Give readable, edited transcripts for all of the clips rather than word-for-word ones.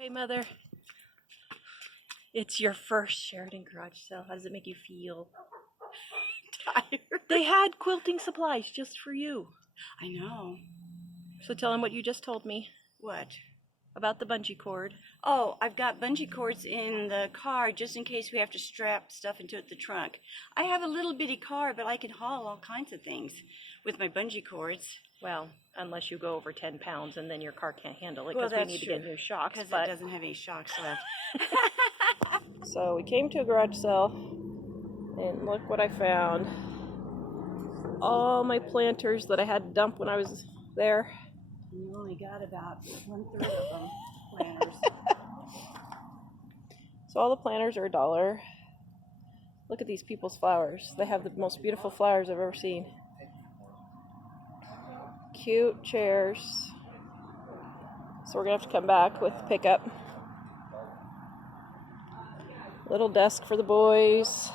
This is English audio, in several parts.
Okay, Mother. It's your first Sheridan garage sale. How does it make you feel? Tired. They had quilting supplies just for you. I know. So tell them what you just told me What? about the bungee cord. Oh, I've got bungee cords in the car just in case we have to strap stuff into the trunk. I have a little bitty car, but I can haul all kinds of things with my bungee cords. Well, unless you go over 10 pounds and then your car can't handle it Well, because we that's need to true. get new shocks. Because But it doesn't have any shocks left. so we came to a garage sale and look what I found. All my planters that I had to dump when I was there. You only got about 1/3 of them planters. So all the planters are $1. Look at these people's flowers. They have the most beautiful flowers I've ever seen. Cute chairs. So we're gonna have to come back with pickup. Little desk for the boys.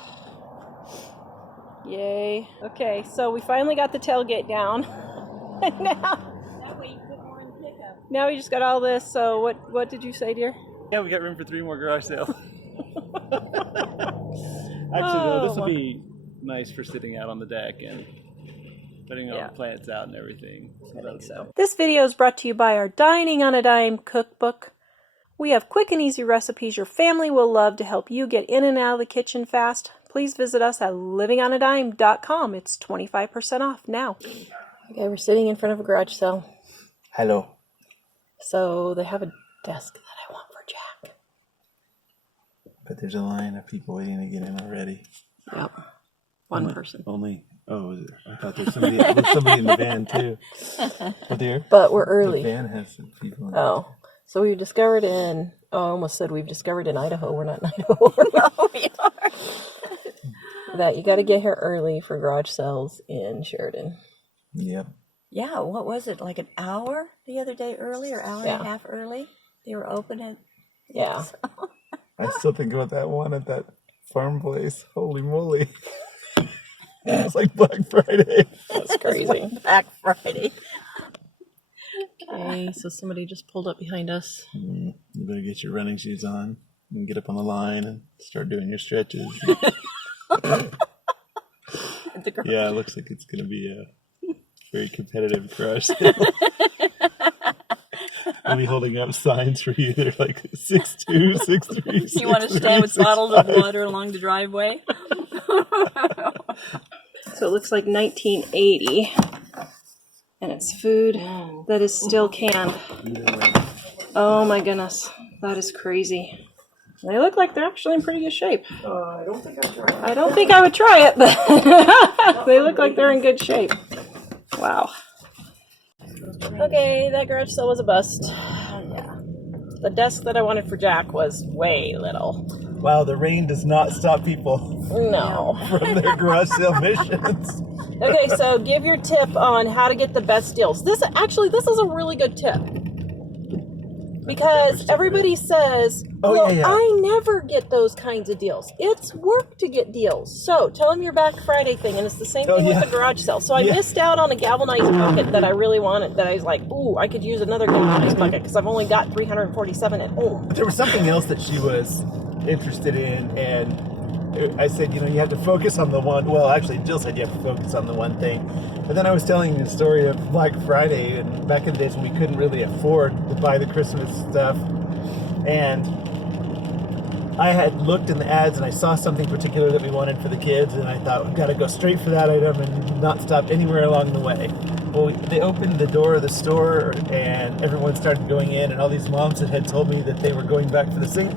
Yay. Okay, so we finally got the tailgate down. And That way you put more in the pickup. now we just got all this. So what did you say, dear? Yeah, we got room for 3 more garage sales. Actually, though, this will be nice for sitting out on the deck and putting all the plants out and everything. So I think so. This video is brought to you by our Dining on a Dime cookbook. We have quick and easy recipes your family will love to help you get in and out of the kitchen fast. Please visit us at livingonadime.com. It's 25% off now. Okay, we're sitting in front of a garage sale. Hello. So they have a desk that I want for Jack. But there's a line of people waiting to get in already. Yep. One person. Only. Oh, is there? I thought there's somebody in the van too. Oh dear. But we're early. The van has some people in it. Oh. So we've discovered in, I almost said we've discovered in Idaho. We're not in Idaho. No, we are. That you got to get here early for garage sales in Sheridan. Yep. Yeah, what was it? Like an hour the other day early or hour and a half early? They were open at... Yeah. I still think about that one at that farm place. Holy moly. It's like Black Friday. That's crazy. Black Friday. Okay, so somebody just pulled up behind us. You better get your running shoes on and get up on the line and start doing your stretches. Yeah, it looks like it's going to be a very competitive garage sale. I'll be holding up signs for you. They're like 6'2", 6'3". You want to stand with bottles of water along the driveway? So it looks like 1980. And it's food that is still canned. Oh my goodness. That is crazy. They look like they're actually in pretty good shape. I don't think I'd try it. I don't think I would try it, but they look like they're in good shape. Wow. Okay, that garage sale was a bust. Yeah. The desk that I wanted for Jack was way little. Wow, the rain does not stop people No. from their garage sale missions. Okay, so give your tip on how to get the best deals. This is a really good tip. Because everybody says, I never get those kinds of deals. It's work to get deals. So tell them your Black Friday thing, and it's the same thing with the garage sale. So I missed out on a galvanized bucket that I really wanted, that I was like, ooh, I could use another galvanized bucket because I've only got 347 at home. There was something else that she was interested in, and I said, you have to focus on the one. Well, actually, Jill said you have to focus on the one thing. But then I was telling the story of Black Friday, and back in the days when we couldn't really afford to buy the Christmas stuff. And I had looked in the ads, and I saw something particular that we wanted for the kids, and I thought, we've got to go straight for that item and not stop anywhere along the way. Well, they opened the door of the store, and everyone started going in, and all these moms that had told me that they were going back for the sink.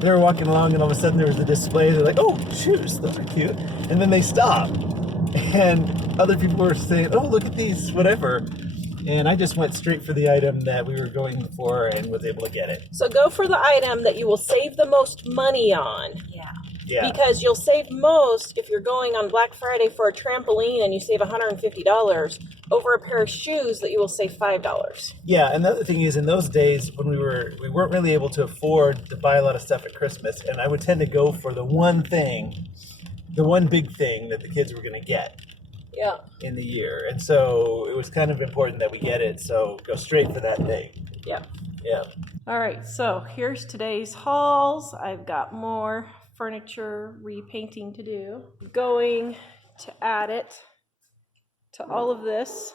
They were walking along, and all of a sudden there was a display. They're like, oh, shoes, those are cute. And then they stopped. And other people were saying, oh, look at these, whatever. And I just went straight for the item that we were going for and was able to get it. So go for the item that you will save the most money on. Yeah. Because you'll save most if you're going on Black Friday for a trampoline and you save $150 over a pair of shoes that you will save $5. Yeah, and the other thing is, in those days when we weren't really able to afford to buy a lot of stuff at Christmas, and I would tend to go for the one big thing that the kids were going to get. Yeah. In the year. And so it was kind of important that we get it, so go straight for that thing. Yeah. Yeah. All right, so here's today's hauls. I've got more furniture repainting to do. Going to add it to all of this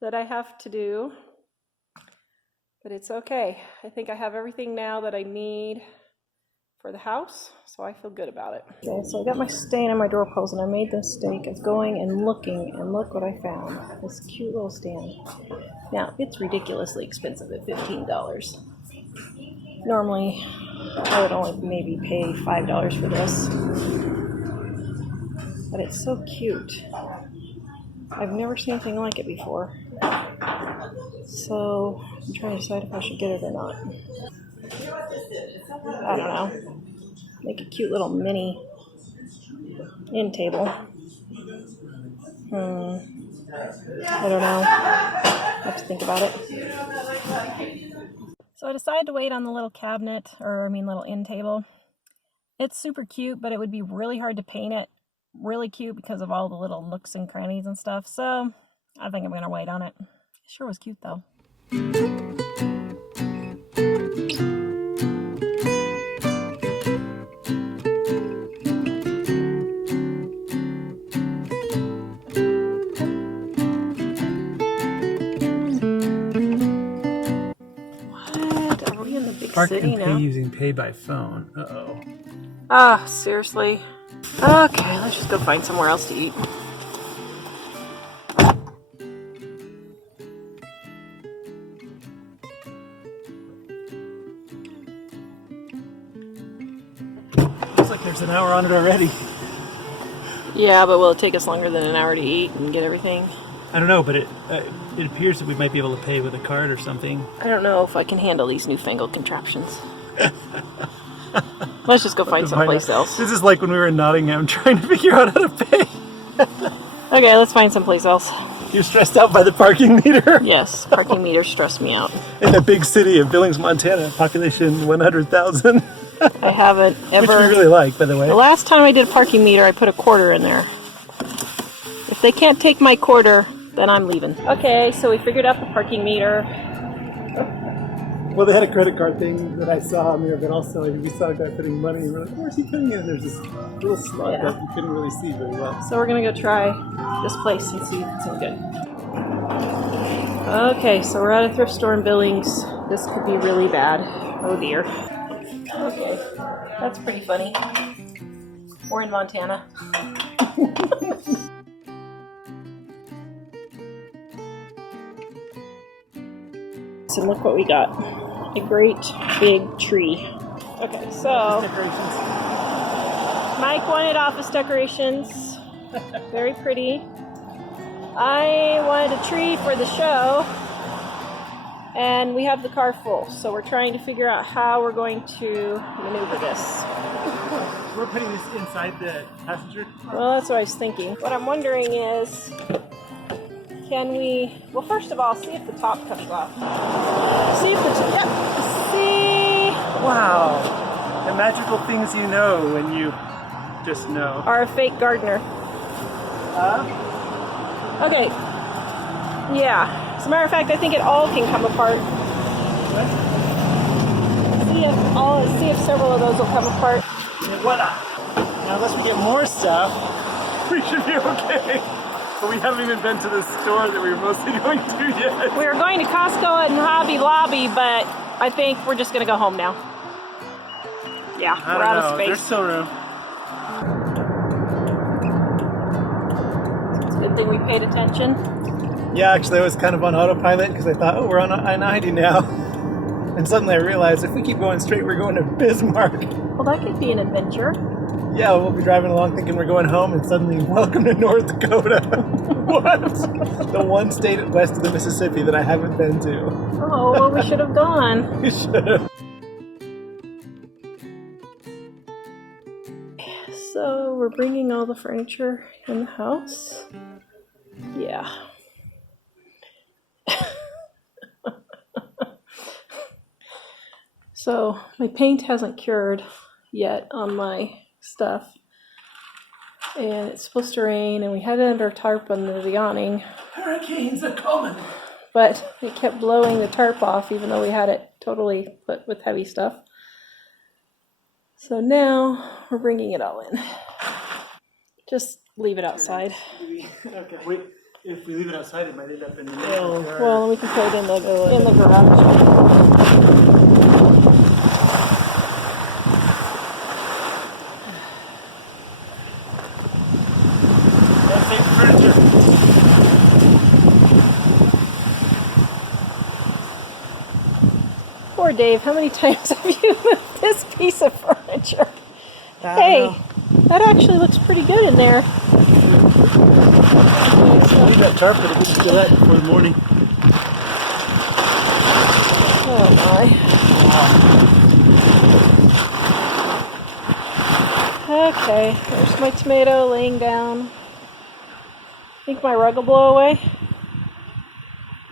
that I have to do. But it's okay. I think I have everything now that I need for the house, so I feel good about it. Okay, so I got my stain on my door post, and I made the mistake of going and looking, and look what I found. This cute little stand. Now, it's ridiculously expensive at $15. Normally, I would only maybe pay $5 for this. But it's so cute. I've never seen anything like it before. So, I'm trying to decide if I should get it or not. I don't know. Make a cute little mini end table. I don't know. I have to think about it. So I decided to wait on the little cabinet, little end table. It's super cute, but it would be really hard to paint it really cute because of all the little nooks and crannies and stuff. So I think I'm going to wait on it. It sure was cute though. Park City and pay now. using pay by phone. Uh-oh. Ah, seriously? Okay, let's just go find somewhere else to eat. Looks like there's an hour on it already. Yeah, but will it take us longer than an hour to eat and get everything? I don't know, but it appears that we might be able to pay with a card or something. I don't know if I can handle these newfangled contraptions. Let's just go find someplace else. This is like when we were in Nottingham trying to figure out how to pay. Okay, let's find someplace else. You're stressed out by the parking meter? Yes, parking meters stress me out. In the big city of Billings, Montana, population 100,000. I haven't ever... Which we really like, by the way. The last time I did a parking meter, I put a quarter in there. If they can't take my quarter, then I'm leaving. Okay, so we figured out the parking meter. Well, they had a credit card thing that I saw on there, but also we saw a guy putting money, and we're like, where's he putting in? There's this little slot that you couldn't really see very well. So we're gonna go try this place and see if it's any good. Okay, so we're at a thrift store in Billings. This could be really bad. Oh dear. Okay, that's pretty funny. We're in Montana. So look what we got. A great big tree. Okay, so Mike wanted office decorations. Very pretty. I wanted a tree for the show. And we have the car full, so we're trying to figure out how we're going to maneuver this. We're putting this inside the passenger car? Well, that's what I was thinking. What I'm wondering is, can we, well, first of all, see if the top comes off. See if the top, yep, see? Wow. The magical things you know when you just know. Are a fake gardener. Okay. Yeah. As a matter of fact, I think it all can come apart. What? See if several of those will come apart. Yeah, voila. Now, unless we get more stuff, we should be okay. But we haven't even been to the store that we were mostly going to yet. We were going to Costco and Hobby Lobby, but I think we're just going to go home now. Yeah, we're out of space. There's still room. It's a good thing we paid attention. Yeah, actually, I was kind of on autopilot because I thought, oh, we're on I-90 now. And suddenly I realized if we keep going straight, we're going to Bismarck. Well, that could be an adventure. Yeah, we'll be driving along thinking we're going home, and suddenly, welcome to North Dakota. What? The one state west of the Mississippi that I haven't been to. Oh, well, we should have gone. We should have. So, we're bringing all the furniture in the house. Yeah. So, my paint hasn't cured yet on my stuff. And it's supposed to rain, and we had it under a tarp under the awning. Hurricanes are coming. but it kept blowing the tarp off even though we had it totally put with heavy stuff. So now we're bringing it all in. Just leave it outside. Okay. Wait, if we leave it outside, it might end up in the Oh, well, we can put it in the garage. Poor Dave, how many times have you moved this piece of furniture? Hey, that actually looks pretty good in there. Leave that tarp, but it wouldn't feel that before the morning. Oh my. Okay, there's my tomato laying down. Think my rug will blow away?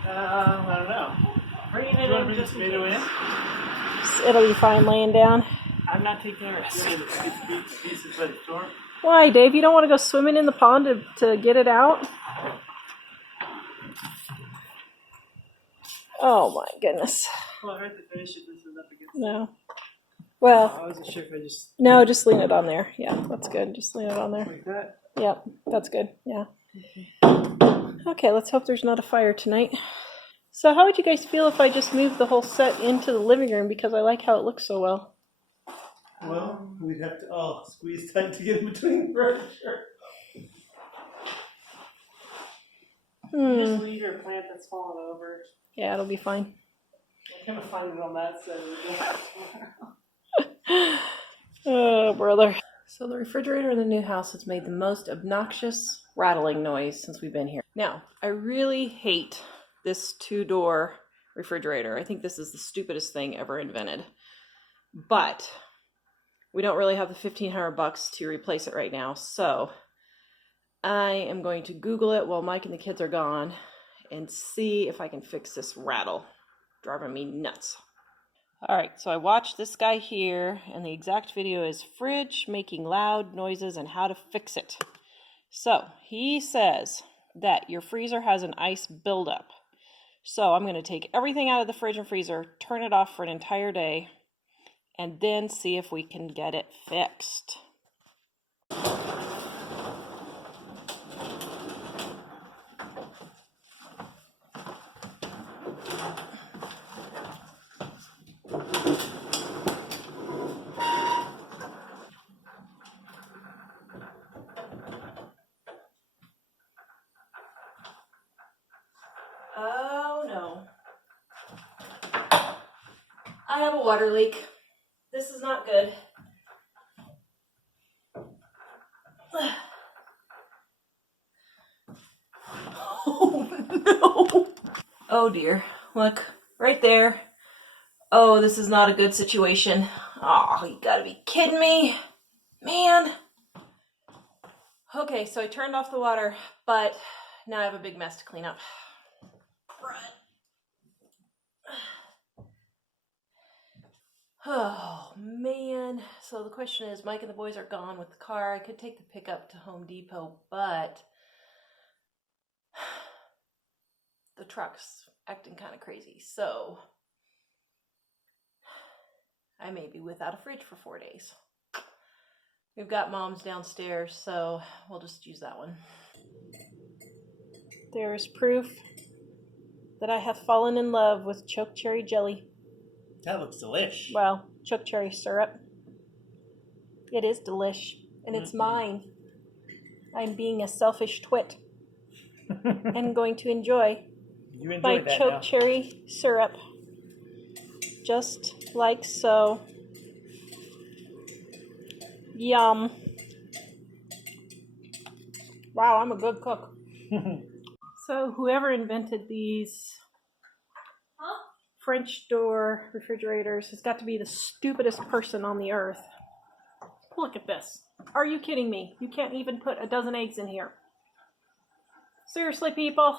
I don't know. Bringing it in, just tomato in. It'll be fine laying down. I'm not taking a risk. Why, Dave? You don't want to go swimming in the pond to get it out? Oh my goodness. Well, I heard to finish it. This is up against. No. Well. I wasn't sure if I just. No, just lean it on there. Yeah, that's good. Just lean it on there. Like that? Yep, that's good. Yeah. Okay, let's hope there's not a fire tonight. So how would you guys feel if I just moved the whole set into the living room because I like how it looks so well? Well, we'd have to all squeeze tight to get in between the furniture. Just leave your plant that's fallen over. Yeah, it'll be fine. I kind of find it on that side. Oh, brother. So the refrigerator in the new house has made the most obnoxious rattling noise since we've been here. Now, I really hate this 2-door refrigerator. I think this is the stupidest thing ever invented. But we don't really have the $1,500 to replace it right now, so I am going to Google it while Mike and the kids are gone and see if I can fix this rattle. Driving me nuts. All right, so I watched this guy here, and the exact video is fridge making loud noises and how to fix it. So he says that your freezer has an ice buildup. So I'm going to take everything out of the fridge and freezer, turn it off for an entire day, and then see if we can get it fixed. Oh no. I have a water leak. This is not good. Oh no. Oh dear. Look, right there. Oh, this is not a good situation. Oh, you gotta be kidding me. Man. Okay, so I turned off the water, but now I have a big mess to clean up. Oh man. So the question is, Mike and the boys are gone with the car. I could take the pickup to Home Depot, but the truck's acting kind of crazy. So I may be without a fridge for 4 days. We've got Mom's downstairs, so we'll just use that one. There is proof that I have fallen in love with choke cherry jelly. That looks delish. Well, choke cherry syrup. It is delish, and it's mine. I'm being a selfish twit and going to enjoy my choke cherry syrup, just like so. Yum. Wow, I'm a good cook. So whoever invented these French door refrigerators has got to be the stupidest person on the earth. Look at this. Are you kidding me? You can't even put a dozen eggs in here. Seriously, people?